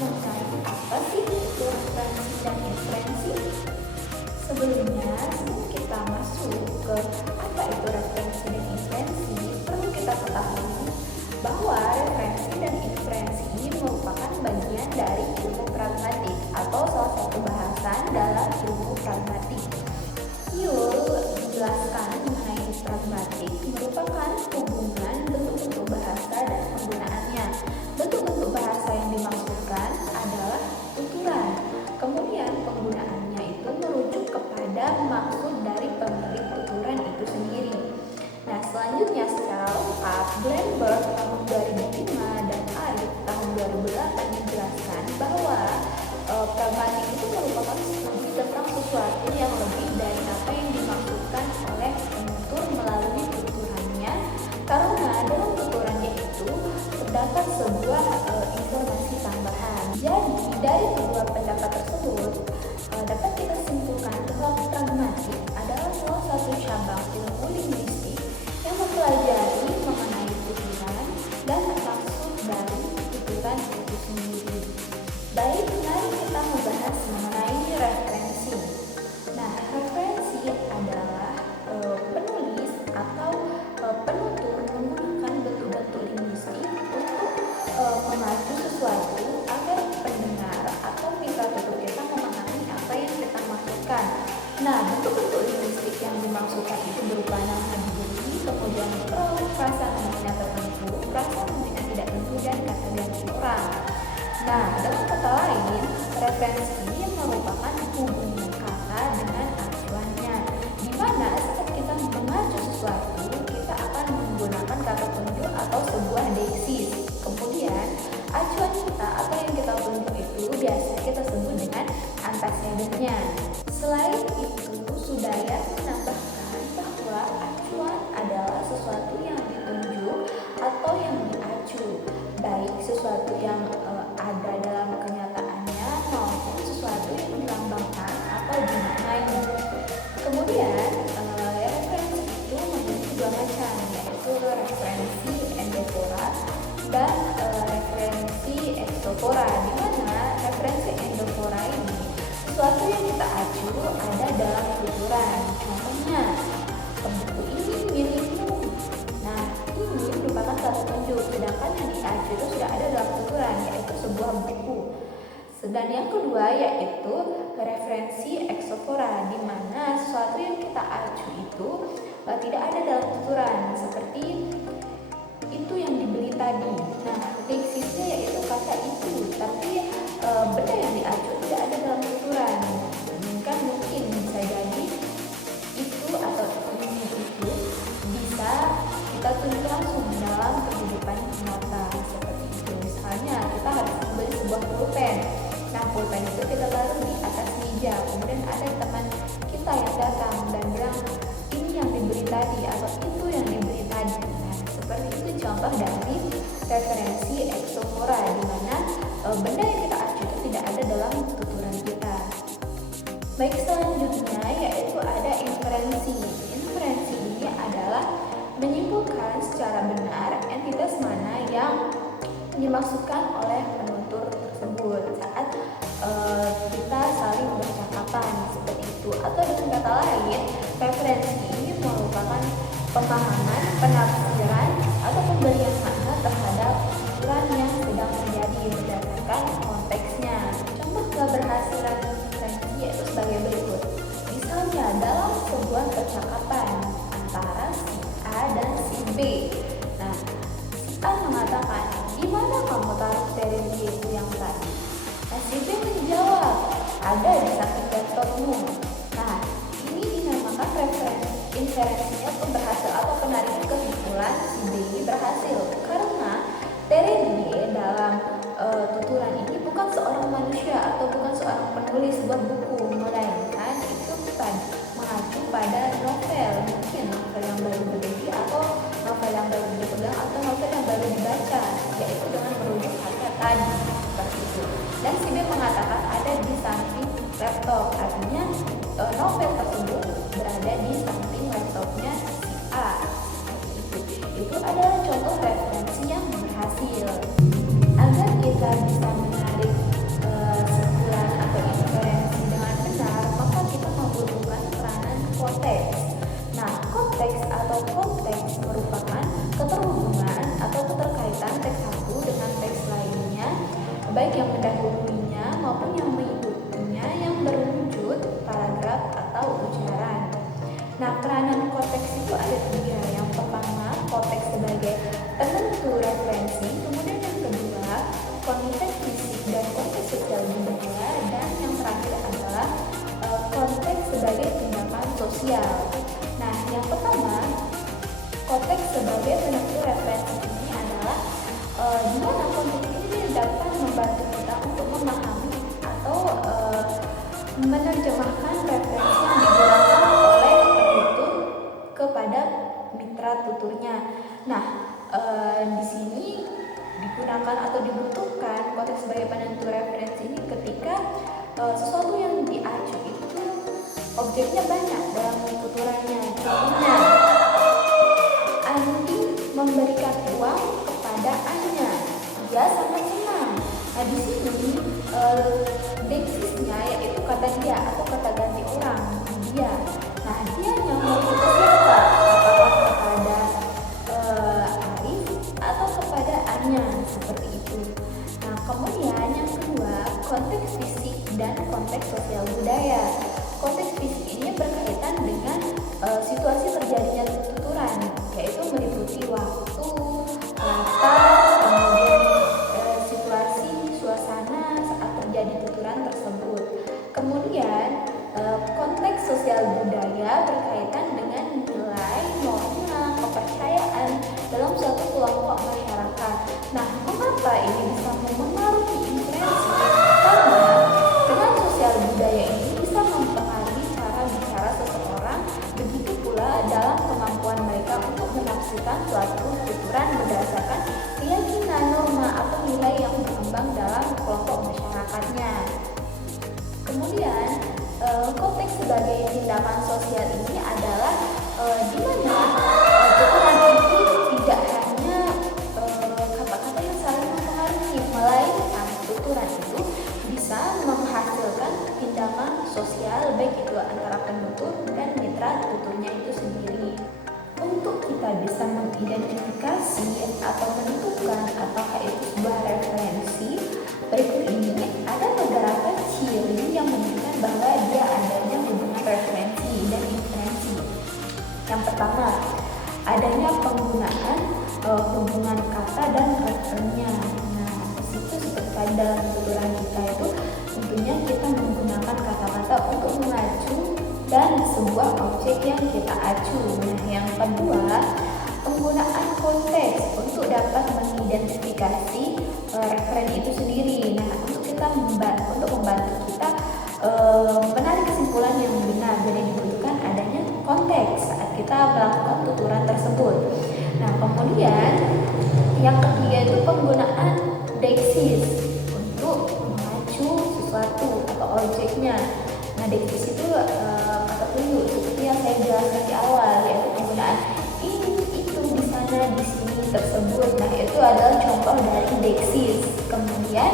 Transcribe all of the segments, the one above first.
mengenai apa sih itu referensi dan inferensi? Sebelumnya, sebelum kita masuk ke apa itu referensi dan inferensi, perlu kita ketahui bahwa referensi dan inferensi ini merupakan bagian dari ilmu pragmatik atau salah satu bahasan dalam ilmu pragmatik. Yul menjelaskan mengenai pragmatik merupakan hubungan bentuk-bentuk bahasa dan penggunaannya. Bentuk-bentuk bahasa yang dimaksudkan adalah tuturan. Kemudian penggunaannya itu merujuk kepada maksud dari pemilik tuturan itu sendiri. Nah, selanjutnya secara lengkap, Blanberg tahun 2005 dan Arif tahun 2008 menjelaskan bahwa pragmatik itu merupakan studi tentang sesuatu yang lebih dari apa yang dimaksudkan oleh penutur melalui tuturannya, karena dalam tuturannya itu terdapat sebuah informasi tambahan. Jadi dari kedua pendapat tersebut dapat kita simpulkan bahwa pragmatik adalah salah satu cabang ilmu linguistik yang mempelajari mengenai tuturan dan maksud dari tuturan itu sendiri. Baik, mari kita membahas mengenai referensi. Nah, referensi adalah penulis atau penutur menggunakan bentuk-bentuk linguistik untuk memacu sesuatu agar pendengar atau mitra tutur kita memahami apa yang kita maksudkan. Nah, bentuk-bentuk linguistik yang dimaksudkan itu berupa nama diri, kemudian frasa namanya tertentu, frasa namanya tidak tentu, dan kata ganti orang. Nah, dengan kata lain, referensi merupakan hubungan kata dengan acuannya, di mana saat kita mengacu sesuatu, kita akan menggunakan kata tunjuk atau sebuah deiksis. Kemudian, acuan kita atau yang kita tunjuk itu biasanya kita sebut dengan antecedennya. Selain itu, Sudayat menambahkan bahwa acuan adalah sesuatu yang ditunjuk atau yang diacu, baik sesuatu yang ada dalam kenyataannya maupun sesuatu yang dilambangkan atau dimaknai. Kemudian referensi itu memiliki dua macam, yaitu referensi endofora dan referensi exofora, di mana referensi endofora ini sesuatu yang kita acu ada dalam tuturan. Contohnya, buku ini milikmu. Nah, ini merupakan satu tunjuk, sedangkan yang diacu itu sudah ada dalam tuturan, yaitu sebuah buku. Dan yang kedua yaitu referensi exofora, di mana sesuatu yang kita acu itu tidak ada dalam tuturan, seperti itu yang dibeli tadi. Nah, deiksisnya yaitu kata itu, tapi benda yang diacu tidak ada dalam tuturan. Kan mungkin bisa jadi itu atau ini itu bisa kita tunjuk langsung dalam kehidupan nyata, seperti itu. Misalnya kita harus membeli sebuah pulpen. Nah, pulpen itu kita taruh di atas meja, kemudian ada teman kita yang datang dan bilang ini yang dibeli tadi atau itu yang dibeli tadi. Nah, seperti itu contoh dari referensi exofora, di mana benda yang kita acu itu tidak ada dalam tuturan kita. Baik, selanjutnya yaitu ada inferensi. Inferensi ini adalah menyimpulkan secara benar entitas mana yang dimaksudkan oleh penutur tersebut saat kita saling bercakapan, seperti itu. Atau dengan kata lain, referensi ini merupakan pemahaman, penafsiran, atau pemberian makna terhadap tuturan yang sedang terjadi berdasarkan konteksnya. Contoh keberhasilan referensi yaitu sebagai berikut. Misalnya dalam sebuah percakapan antara si A dan si B. Nah, si A mengatakan, di mana kamu taruh stereo itu yang tadi? Nah, si B menjawab, ada di samping laptopmu. Nah, ini dinamakan inferensinya pun berhasil atau penarikan kesimpulan si B ini berhasil, karena Terenye dalam tuturan ini bukan seorang manusia atau bukan seorang penulis sebuah buku, melainkan itu mengacu pada novel, mungkin novel yang baru berdiri atau novel yang baru dipegang atau novel yang baru dibaca, yaitu dengan merujuk kata tadi, seperti itu. Dan si B mengatakan ada di samping laptop, artinya novel tersebut berada di samping laptopnya si A. Itu adalah contoh referensi yang berhasil. Agar kita bisa menarik mendahulunya maupun yang mengikutinya yang berwujud paragraf atau ujaran. Nah, peranan konteks itu ada 3. Yang pertama, konteks sebagai penentu referensi, kemudian yang kedua, konteks fisik dan konteks sosial budaya, dan yang terakhir adalah konteks sebagai tindakan sosial. Nah, yang pertama, konteks sebagai penentu referensi ini adalah di mana konteks ini dapat membantu kita untuk memahami atau menerjemahkan referensi yang digunakan oleh penutur kepada mitra tuturnya. Nah, di sini digunakan atau dibutuhkan konteks sebagai penentu referensi ini ketika sesuatu yang diacu itu objeknya banyak dalam tuturannya. Contohnya, Andi memberikan uang kepada Anya. Dia sangat senang. Nah, di sini deksisnya yaitu kata dia atau kata ganti orang, dia. Nah, dia yang memberikan siapa? Apakah kepada Arif atau kepada Anya, seperti itu. Nah, kemudian yang kedua, konteks fisik dan konteks sosial budaya. Konteks fisik ini berkaitan dengan situasi terjadinya tuturan, yaitu meliputi waktu, latar, kemudian situasi, suasana saat terjadi tuturan tersebut. Kemudian konteks sosial budaya berkaitan dengan nilai, norma, kepercayaan dalam suatu kelompok masyarakat. Nah, mengapa ini bisa memengaruhi inferensi? Karena dengan sosial budaya ini bisa mempengaruhi cara bicara seseorang, begitu pula dalam kemampuan mereka untuk menafsirkan suatu tuturan berdasarkan keyakinan, norma, atau nilai yang berkembang dalam kelompok masyarakatnya. Kemudian konteks sebagai tindakan sosial ini adalah di mana tuturan itu tidak hanya kata-kata yang saling mempengaruhi, melainkan tuturan itu bisa menghasilkan tindakan sosial baik itu antara penutur dan mitra tuturnya itu sendiri. Untuk kita bisa mengidentifikasi atau menentukan apakah itu sebuah referensi, berikut ini ada beberapa ciri yang menunjukkan bahwa dia adanya hubungan referensi dan inferensi. Yang pertama, adanya penggunaan hubungan kata dan referensinya. Nah, disitu seperti dalam tuturan kita itu tentunya kita menggunakan kata-kata untuk mengacu dan sebuah objek yang kita acu. Nah, yang kedua, penggunaan konteks untuk dapat mengidentifikasi referen itu sendiri. Nah, untuk membantu kita menarik kesimpulan yang benar, jadi dibutuhkan adanya konteks saat kita melakukan tuturan tersebut. Nah, kemudian yang ketiga itu penggunaan deksis untuk mengacu sesuatu atau objeknya. Nah, deksis itu kata tunjuk seperti yang saya jelaskan di awal, yaitu penggunaan ini, itu, di sana, di sini, tersebut. Nah, itu adalah contoh dari deksis. Kemudian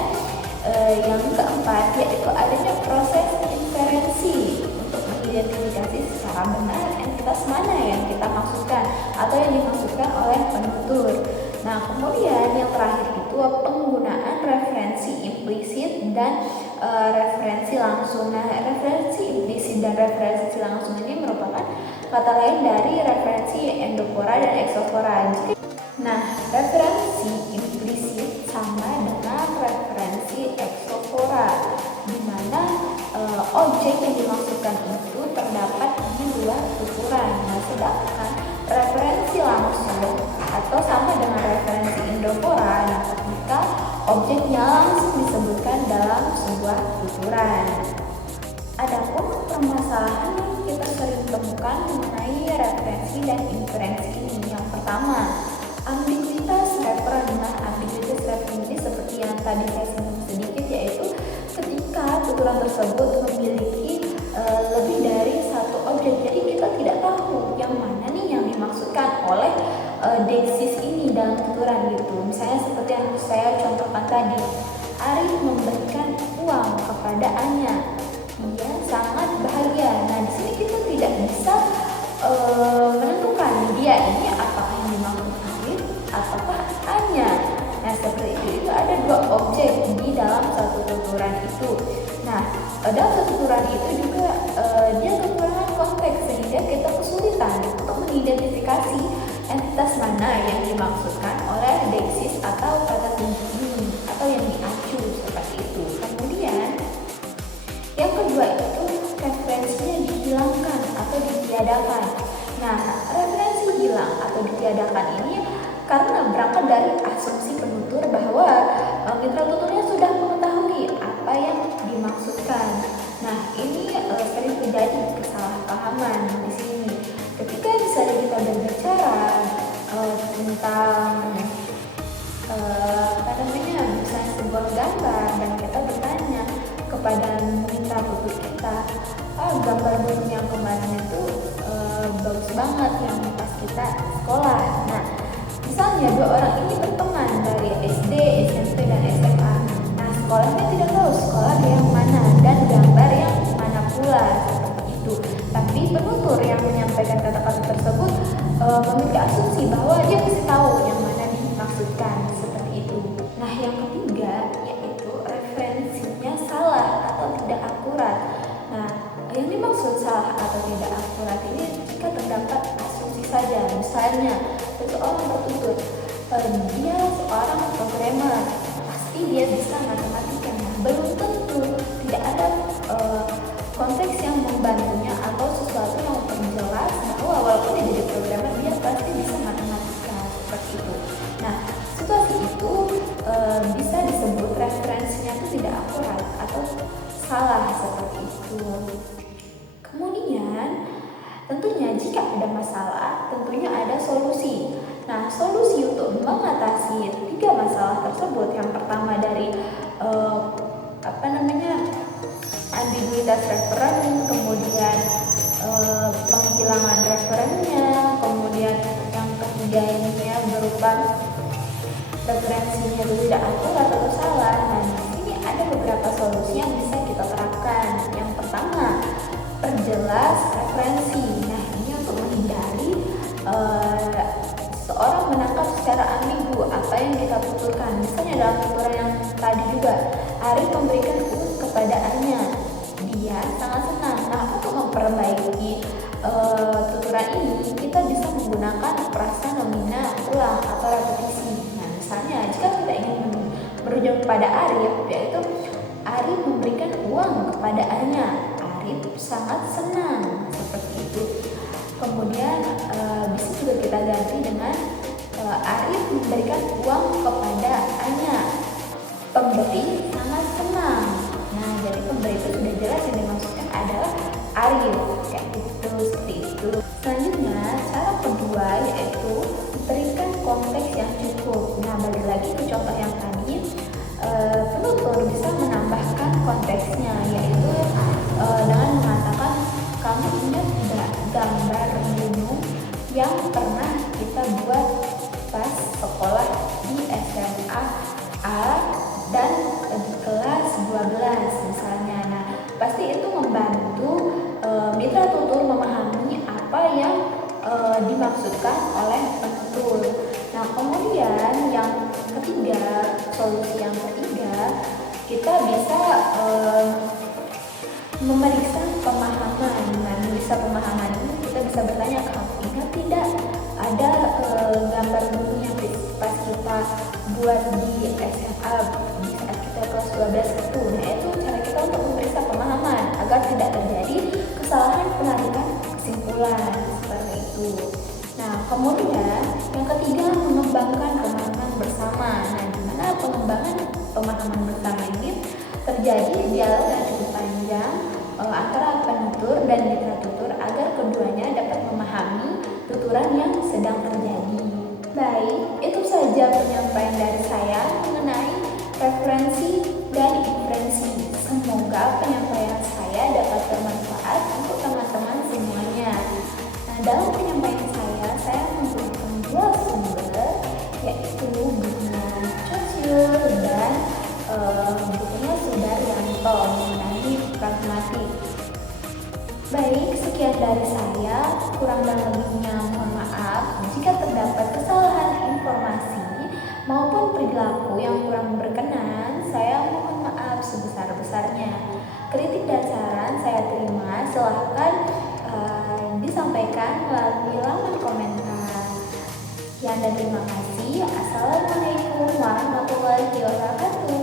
yang keempat yaitu adanya proses inferensi untuk mengidentifikasi secara benar entitas mana yang kita maksudkan atau yang dimaksudkan oleh penutur. Nah, kemudian yang terakhir itu penggunaan referensi implisit dan referensi langsung. Nah, referensi implisit dan referensi langsung ini merupakan kata lain dari referensi endofora dan exofora. Nah, referensi implisit sama dengan referensi exofora, di mana objek yang dimaksudkan itu terdapat di luar tuturan. Nah, sedangkan referensi langsung atau sama dengan referensi endofora, nah ketika objeknya langsung disebutkan dalam sebuah tuturan. Adapun permasalahan yang kita sering temukan mengenai referensi dan inferensi ini, yang pertama, ambiguitas referen. Nah, ambiguitas referen ini seperti yang tadi saya singgung sedikit, yaitu ketika tuturan tersebut memiliki lebih dari satu objek, jadi kita tidak tahu yang mana nih yang dimaksudkan oleh deksis ini dalam tuturan gitu. Misalnya seperti yang saya contohkan tadi, Arif memberikan uang kepada Anya. Dia sangat bahagia. Nah, di sini kita tidak bisa menentukan dia ini apakah yang dimaksud Arif ataukah Anya. Nah, seperti itu ada dua objek di dalam satu tuturan itu. Nah, dalam tuturan itu juga dia kekurangan konteks sehingga kita kesulitan untuk mengidentifikasi entitas mana yang dimaksudkan oleh deiksis atau kata kunci atau yang diacu seperti itu. Kemudian yang kedua itu referensinya dihilangkan atau ditiadakan. Nah, referensi hilang atau ditiadakan ini karena berangkat dari asumsi penutur bahwa mitra tuturnya sudah mengetahui apa yang dimaksudkan. Nah, ini sering terjadi kesalahpahaman di sini. Ketika misalnya kita berbicara tentang misalnya sebuah gambar dan kita bertanya kepada mitra tutur kita, gambar burung yang kemarin itu bagus banget yang pas kita sekolah. Nah, misalnya dua orang ini berteman dari SD, SMP, dan SMA. Nah, sekolahnya tidak tahu sekolah yang mana dan gambar yang mana pula seperti itu. Tapi penutur yang menyampaikan kata-kata tersebut memiliki asumsi bahwa dia pasti tahu yang mana dimaksudkan seperti itu. Nah, yang ketiga yaitu referensinya salah atau tidak akurat. Nah, yang dimaksud salah atau tidak akurat ini jika terdapat asumsi saja. Misalnya seseorang bertutur dia seorang programmer, pasti dia bisa matematika. Nah, belum tentu, tidak ada konteks yang membantunya atau sesuatu yang memperjelas bahwa walaupun dia jadi programmer dia pasti bisa matematika seperti itu. Nah, situasi itu bisa disebut referensinya itu tidak akurat atau salah seperti itu. Kemudian tentunya jika ada masalah, tentunya ada solusi. Nah, solusi untuk mengatasi tiga masalah tersebut, yang pertama dari ambiguitas referen, kemudian penghilangan referennya, kemudian yang ketiga ini berupa referensinya tidak akurat atau salah. Nah, di sini ada beberapa solusi yang bisa kita terapkan. Yang pertama, perjelas referensi. Nah, ini untuk menghindari seorang menangkap secara ambigu apa yang kita tuturkan. Misalnya dalam tuturan yang tadi juga, Arif memberikan uang kepada Anya. Dia sangat senang. Nah, untuk memperbaiki tuturan ini, kita bisa menggunakan frasa nomina ulang atau repetisi. Nah, misalnya jika kita ingin merujuk kepada Arif, yaitu Arif memberikan uang kepada Anya. Arif sangat senang, seperti itu. Kemudian bisa juga kita ganti dengan Arif memberikan uang kepada Anya. Pemberi sangat senang. Nah, jadi pemberi itu sudah jelas yang dimaksudkan adalah Arif, kayak gitu, seperti itu. Selanjutnya, cara kedua yaitu berikan konteks yang cukup. Nah, balik lagi ke contoh yang tadi, penutur bisa menambahkan konteksnya, yaitu dengan mengatakan, kamu ingat tidak gambar gunung yang pernah kita buat pas sekolah di SMA A dan di kelas 12 misalnya. Nah, pasti itu membantu mitra tutur memahami apa yang dimaksudkan oleh penutur. Nah, kemudian yang ketiga, solusi yang ketiga, kita bisa memeriksa pemahaman. Nah, memeriksa pemahaman ini kita bisa bertanya, kamu ingat tidak ada gambar gunung yang pas kita buat di SMA di saat kita kelas 12 itu. Nah, itu cara kita untuk memeriksa pemahaman agar tidak terjadi kesalahan penarikan kesimpulan seperti itu. Nah, kemudian yang ketiga, mengembangkan pemahaman bersama. Nah, di mana pengembangan pemahaman bersama ini terjadi dialog yang cukup panjang antara penutur dan mitra tutur agar keduanya dapat memahami tuturan yang sedang terjadi. Baik, itu saja penyampaian dari saya mengenai referensi dan inferensi. Semoga penyampaian saya dapat bermanfaat untuk teman-teman semuanya. Nah, dalam penyampaian saya menggunakan dua sumber, yaitu bukunya Churchill dan bukunya Sudaryanto mengenai pragmatik. Baik, sekian dari saya. Kurang dan lebihnya mohon maaf jika terdapat kesalahan informasi maupun perilaku yang kurang berkenan. Saya mohon maaf sebesar jawaban saya terima, silahkan disampaikan melalui laman komentar. Sekian dan terima kasih. Assalamualaikum warahmatullahi wabarakatuh.